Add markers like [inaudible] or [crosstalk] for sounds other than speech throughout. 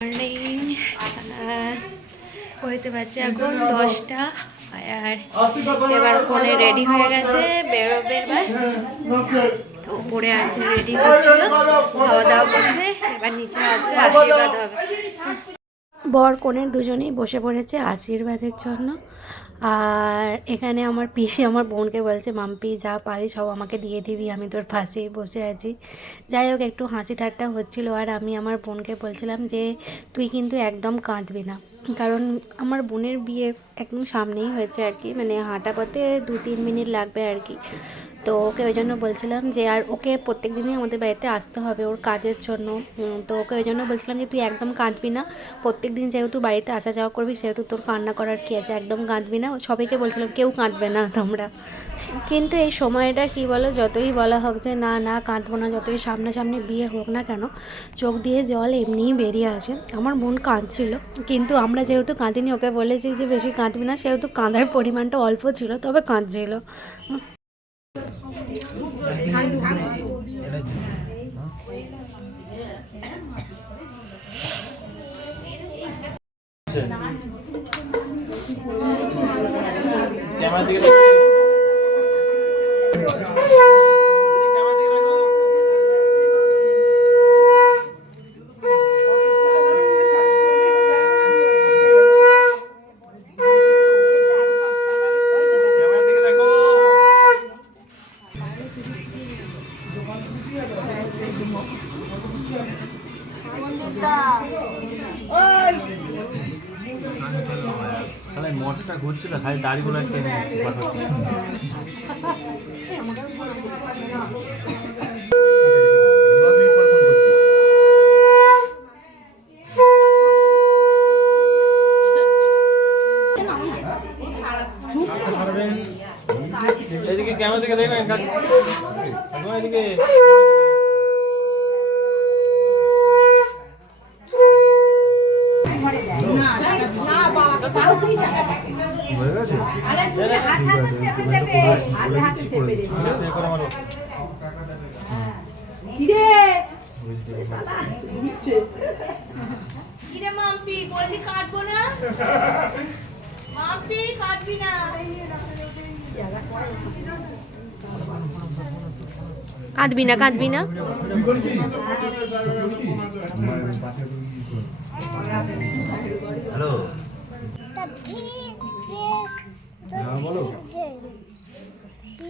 Morning হইতে পারছে এখন দশটা। আর এবার ফোনে রেডি হয়ে গেছে বেরোবে এবার। তো উপরে আছে রেডি হচ্ছিল। খাওয়া দাওয়া করছে। এবার নিচে আসবে আশীর্বাদ হবে। বর কনের দুজনেই বসে পড়েছে আশীর্বাদের জন্য। আর এখানে আমার পিসি আমার বোনকে বলছে, মাম্পি, যা পারি সব আমাকে দিয়ে দিবি, আমি তোর পাশেই বসে আছি। যাই হোক, একটু হাসি ঠাট্টা হচ্ছিল আর আমি আমার বোনকে বলছিলাম যে, তুই কিন্তু একদম কাঁদবি না। কারণ আমার বোনের বিয়ে একদম সামনেই হয়েছে আর কি মানে হাঁটা পথে দু তিন মিনিট লাগবে আর কি। তো ওকে ওই জন্য বলছিলাম যে আর ওকে প্রত্যেক দিনই আমাদের বাড়িতে আসতে হবে ওর কাজের জন্য। তো ওকে ওই জন্য বলছিলাম যে তুই একদম কাঁদবি না। প্রত্যেক দিন যেহেতু বাড়িতে আসা যাওয়া করবি, সেহেতু তোর কান্না করার কী আছে? একদম কাঁদবি না। সবাইকে বলছিলাম কেউ কাঁদবে না তোমরা। কিন্তু এই সময়টা কি বলো, যতই বলা হোক যে না না কাঁদবো না, যতই সামনাসামনি বিয়ে হোক না কেন, চোখ দিয়ে জল এমনিই বেরিয়ে আসে। আমার বোন কাঁদছিল, কিন্তু আমরা যেহেতু কাঁদিনি, ওকে বলেছি যে বেশি কাঁদবি না, সেহেতু কাঁদার পরিমাণটা অল্প ছিল, তবে কাঁদছিল। ক্যামেরা দিকে দেখো। ক্যামেরা দিকে দেখো। ক্যামেরা দিকে দেখো। এই মোটরটা ঘুরছিল খালি দাড়িগুলো টেনে এদিকে ক্যামেরা দিকে দেখবেন কাকু এদিকে কাঁদবি না কাঁদবি না। কাঁদবি না হ্যালো। হ্যাঁ বলো।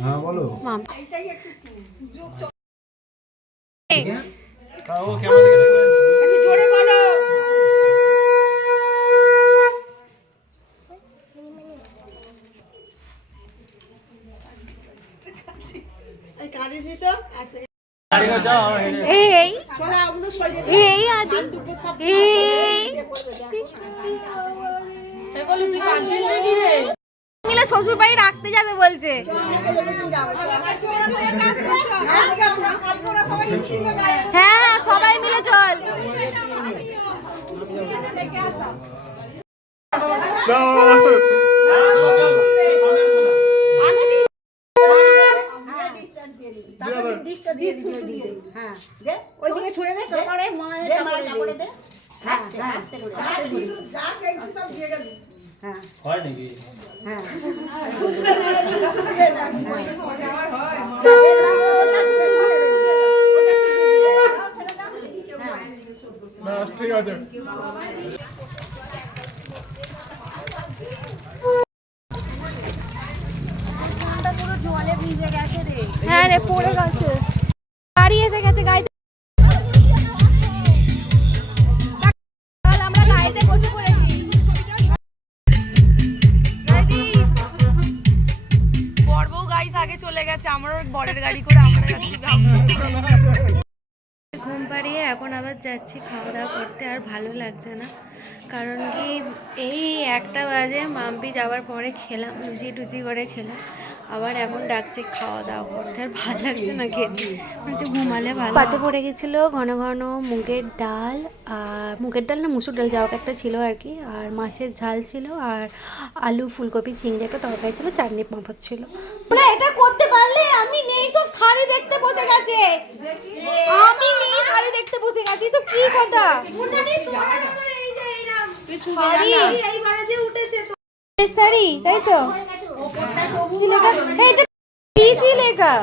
হ্যাঁ বলো। একটু জোরে বলো। এই আদি। এই। মিলে শ্বশুর বাড়ি রাখতে যাবে বলছে। হ্যাঁ হ্যাঁ সবাই মিলে চল। ওইদিকে ছুড়ে দে তারপরে মায়ের কাপড়ে দে হ্যাঁ হ্যাঁ হ্যাঁ। হয় নাকি? হ্যাঁ। ঠিক আছে। ঘুম এখন আবার যাচ্ছি খাওয়া দাওয়া করতে আর ভালো লাগছে না। কারণ কি এই একটা বাজে মাম্পি যাওয়ার পরে খেলাম লুচি টুচি করে খেলাম। আবার এখন ডাকছে খাওয়া দাওয়া করতে আর ভালো লাগছে না খেতে। হচ্ছে ঘুমালে ভালো পাতে পড়ে গেছিল ঘন ঘন মুগের ডাল আর মুগের ডাল না মুসুর ডাল যাওয়া একটা ছিল আর কি। আর মাছের ঝাল ছিল আর আলু ফুলকপি চিংড়ি একটা তরকারি ছিল চাটনি পাঁপড় ছিল। এটা করতে পারলে আমি নেই সব শাড়ি দেখতে বসে গেছে আমি নেই শাড়ি দেখতে বসে গেছি সব কি কথা এইবারে যে উঠেছে তো শাড়ি তাই তো? পিসি লেখা।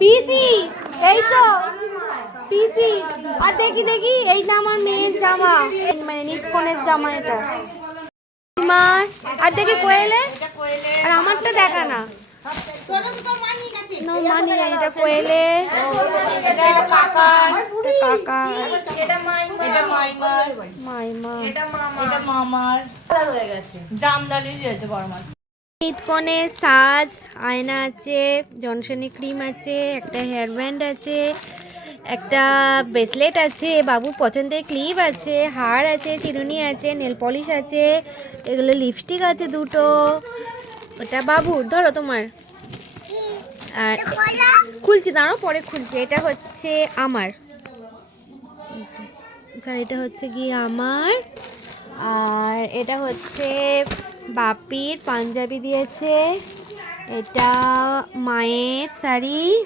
পিসি এই তো। পিসি। আর দেখি দেখি এইটা আমার মেয়ের জামা। মানে নিতকনের জামা এটা। মার আর দেখি কোয়েলে? আর আমারটা দেখা না। মানি এটা কোয়েলে। এটা কাকা। কাকা। এটা মাইমার এটা মাইমার মাইমা। এটা মামা। এটা মামার কালার হয়ে গেছে। জামদানি দিয়েছে বড় মাছ। নিতকনের সাজ আয়না আছে জনসনি ক্রিম আছে একটা হেয়ার ব্যান্ড আছে একটা ব্রেসলেট আছে বাবুর পছন্দের ক্লিপ আছে হার আছে চিরুনি আছে নেল পলিশ আছে এগুলো লিপস্টিক আছে দুটো। ওটা বাবুর ধরো তোমার। আর খুলছি, দাঁড়াও, পরে খুলছি। এটা হচ্ছে আমার। এটা হচ্ছে গিয়ে আমার। আর এটা হচ্ছে বাপির, পাঞ্জাবি দিয়েছে। এটা মায়ের শাড়ি।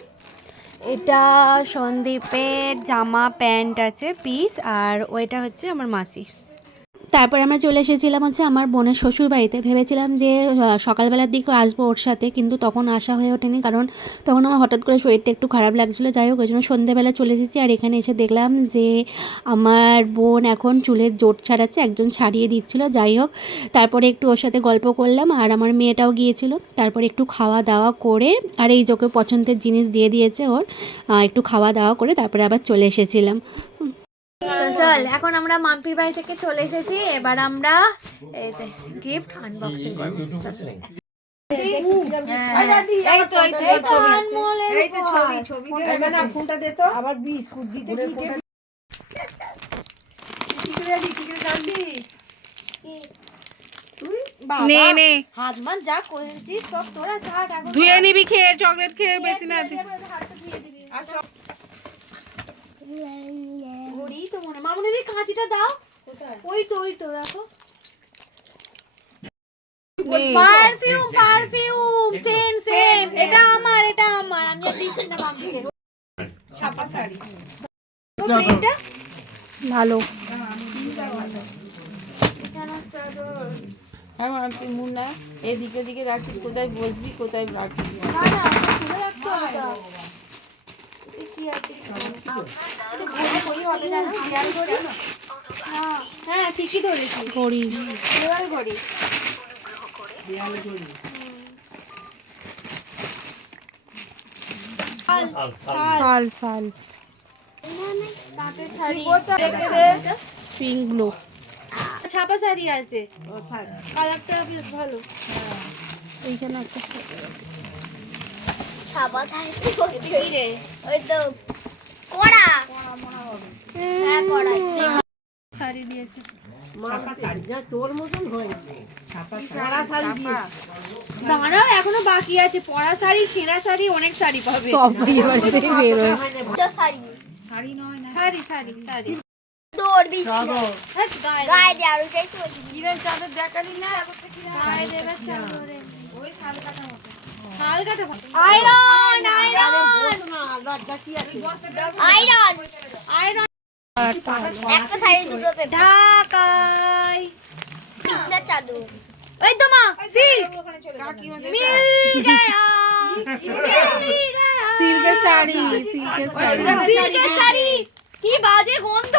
এটা সন্দীপের জামা, প্যান্ট আছে, পিস। আর ওইটা হচ্ছে আমার মাসির। তারপর আমরা চলে এসেছিলাম হচ্ছে আমার বোনের শ্বশুর বাড়িতে ভেবেছিলাম যে সকালবেলার দিকে আসব ওর সাথে, কিন্তু তখন আসা হয়ে ওঠেনি, কারণ তখন আমার হঠাৎ করে শরীরটা একটু খারাপ লাগছিল। যাই হোক, ওই জন্য সন্ধ্যেবেলা চলে এসেছি, আর এখানে এসে দেখলাম যে, আমার বোন এখন চুলের জোট ছাড়াচ্ছে, একজন ছাড়িয়ে দিচ্ছিল। যাই হোক, তারপরে একটু ওর সাথে গল্প করলাম, আর আমার মেয়েটাও গিয়েছিল। তারপরে একটু খাওয়া দাওয়া করে, আর এই যোকে পছন্দের জিনিস দিয়ে দিয়েছে ওর একটু খাওয়া দাওয়া করে তারপরে আবার চলে এসেছিলাম। চল এখন আমরা মাম্পির বাড়ি থেকে চলে এসেছি। এবার আমরা এই যে গিফট আনবক্সিং করব। এই তো এই তো এই তো আনমোলের এই তো ছবি ছবি না ফোনটা দে তো। আবার বিস্কুট দিতে কি নে নে। হাত মান যা করেছিস সব তোরা যা এখন ধুয়ে নিবি খেয়ে চকলেট খেয়ে বেশি না ঘড়ি তো মনে মামুনি দি কাঁচিটা দাও। ওই তো ওই তো দেখো। পারফিউম পারফিউম সেন সেন এটা আমার এটা আমার। আমি আর দিচ্ছি না ছাপা শাড়ি। এটা ভালো। হ্যাঁ মুন্না এদিকে দিকে রাখিস। কোথায় বসবি কোথায় রাখিস? না না রাখতে হবে। কি আছে? হ্যাঁ ঠিকই ধরেছি ঘড়ি। দেওয়াল ঘড়ি। সাল সাল শাড়ি পিঙ্ক ব্লু। ছাপা শাড়ি আছে। কালারটা বেশ ভালো। এইখানে একটা। ওই শাড়ি শাড়ি না শাড়ি এখনও বাকি আছে শাড়ি ছেঁড়া শাড়ি অনেক শাড়ি পাবে বাড়িতেই বেরোয় তো শাড়ি শাড়ি শাড়ি শাড়ি গায়ে না দেবে কাটা ভালো। Iron iron. আয়রন। একটা শাড়ি দুটো পেপার ঢাকাই বিছনার চাদর। ওই তো মা সিল্ক। মিল গয়া [laughs] সিল্কের শাড়ি সিল্কের শাড়ি। সিল্কের শাড়ি। কি বাজে গন্ধ।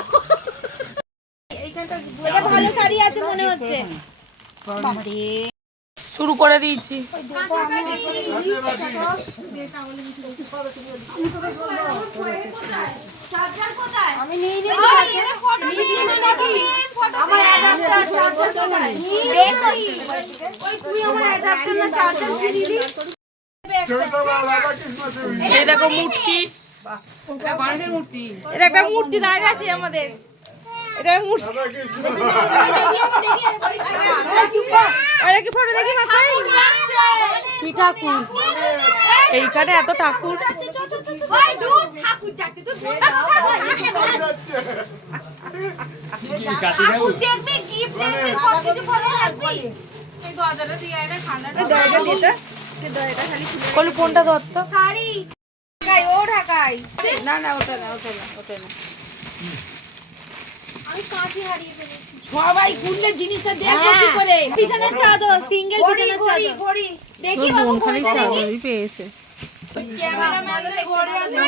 এটা ভালো শাড়ি আছে মনে হচ্ছে। শুরু করে দিয়েছি আমি নিয়ে নিই ফটো আমার অ্যাডাপ্টার চার্জার ওই তুই আমার অ্যাডাপ্টার না চার্জার কিনে দিবি এই দেখো মূর্তি এটা গণেশের মূর্তি এটা একটা মূর্তি দাঁড়িয়ে আছে আমাদের এটা মূর্তি আরে কি ফটো দেখি কি ঠাকুর? এইখানে এত ঠাকুর? ওই দূর ঠাকুর যাচ্ছে তুই ঠাকুর দেখবি গিফট দেখবি সব কিছু ভালো রাখবি? কলু ফোনটা ধরতো ও ঢাকাই না না ওটা না ওটা না ওটা না। সবাই খুললে জিনিসটা দেখো কি করে। বিছানার চাদর সিঙ্গেল বিছানার চাদর। ঘড়ি। তোর বোন খালি চাদরই পেয়েছে। ক্যামেরাম্যানের ঘড়ি আছে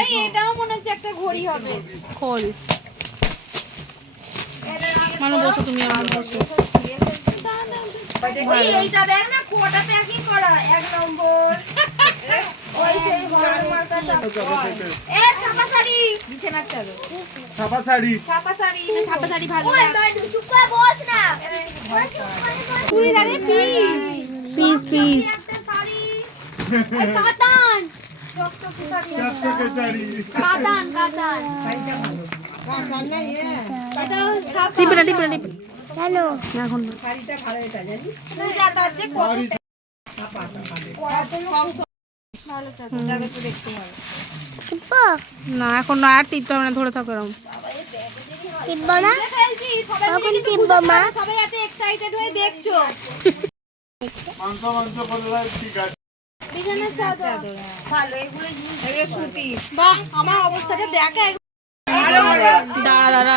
এই এটাও মনে হচ্ছে একটা ঘড়ি হবে। খোল। মানে বসো তুমি আমার বসো। এইটা দেখ না কোটা প্যাকিং করা এক নম্বর। [laughs] পিস পিস পিস একটা শাড়ি কাতান কাতান কাতান টিপে না টিপে না। টিপে হ্যালো না, এখন কত না এখন না আর টিপতে হবে না ধরে থাকো এরম টিপবো না ফেলছি টিপবো মা সবাই এত এক্সাইটেড হয়ে দেখছ মাংস মাংস বললে ঠিক আছে বিছানার চাদর ভালো এগুলো এগুলো সুতি বাহ আমার অবস্থাটা দেখা দাঁড়া দাঁড়া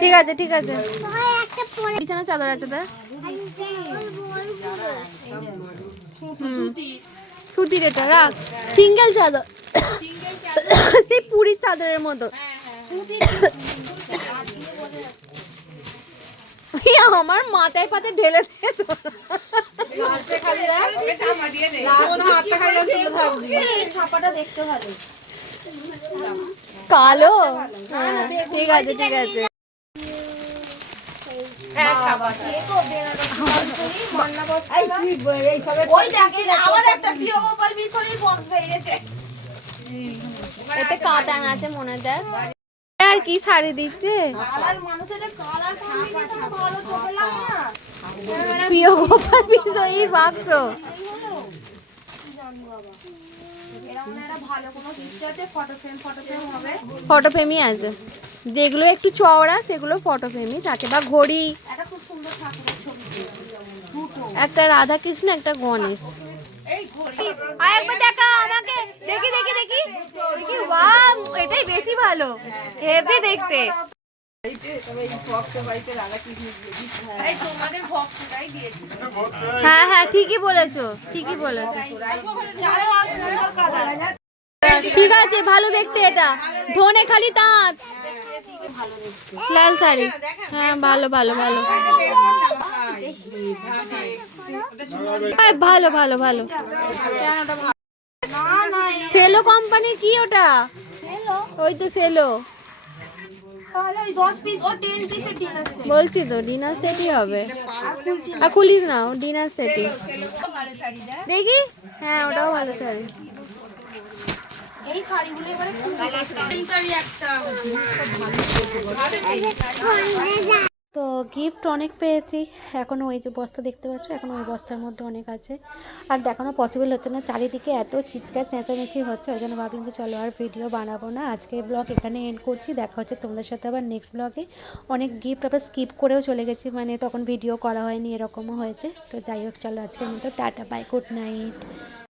ঠিক আছে ঠিক আছে। বিছানা চাদর আছে তা সুতির এটা রাখ। সিঙ্গেল চাদর। সেই পুরীর চাদরের মতো। আমার মাথায় পাতে ঢেলে কালো? হ্যাঁ, ঠিক আছে ঠিক আছে। আছে মনে দেখ আর কি শাড়ি দিচ্ছে? প্রিয় গোপাল বিজয়ীর বাক্স। ফটো ফ্রেমই আছে যেগুলো একটু চওড়া সেগুলো ফটো ফ্রেমই থাকে। বা ঘড়ি। একটা রাধা কৃষ্ণ একটা গণেশ। দেখা আমাকে। দেখি দেখি দেখি। দেখি এটাই বেশি ভালো। হেভি দেখতে। হ্যাঁ হ্যাঁ ঠিকই বলেছ ঠিকই বলেছ। ঠিক আছে ভালো দেখতে এটা। ধনে খালি তাঁত। লাল শাড়ি। হ্যাঁ ভালো ভালো ভালো। ভালো ভালো ভালো। সেলো কোম্পানি কি ওটা? ওই তো সেলো বলছি তো ডিনার সেটই হবে। আর খুলিস না ডিনার সেটই দেখি? হ্যাঁ ওটাও ভালো শাড়ি। তো গিফট অনেক পেয়েছি। এখন ওই যে বস্তা দেখতে পাচ্ছ, এখন ওই বস্তার মধ্যে অনেক আছে। আর দেখানো পসিবল হচ্ছে না, চারিদিকে এত চিৎকার চেঁচামেচি হচ্ছে, ওই জন্য ভাবলাম যে চলো আর ভিডিও বানাবো না। আজকে ব্লগ এখানে এন্ড করছি, দেখা হচ্ছে তোমাদের সাথে আবার নেক্সট ব্লগে অনেক গিফট আবার স্কিপ করেও চলে গেছি মানে তখন ভিডিও করা হয়নি, এরকমও হয়েছে। তো যাই হোক, চলো আজকের মতো, টাটা বাই গুড নাইট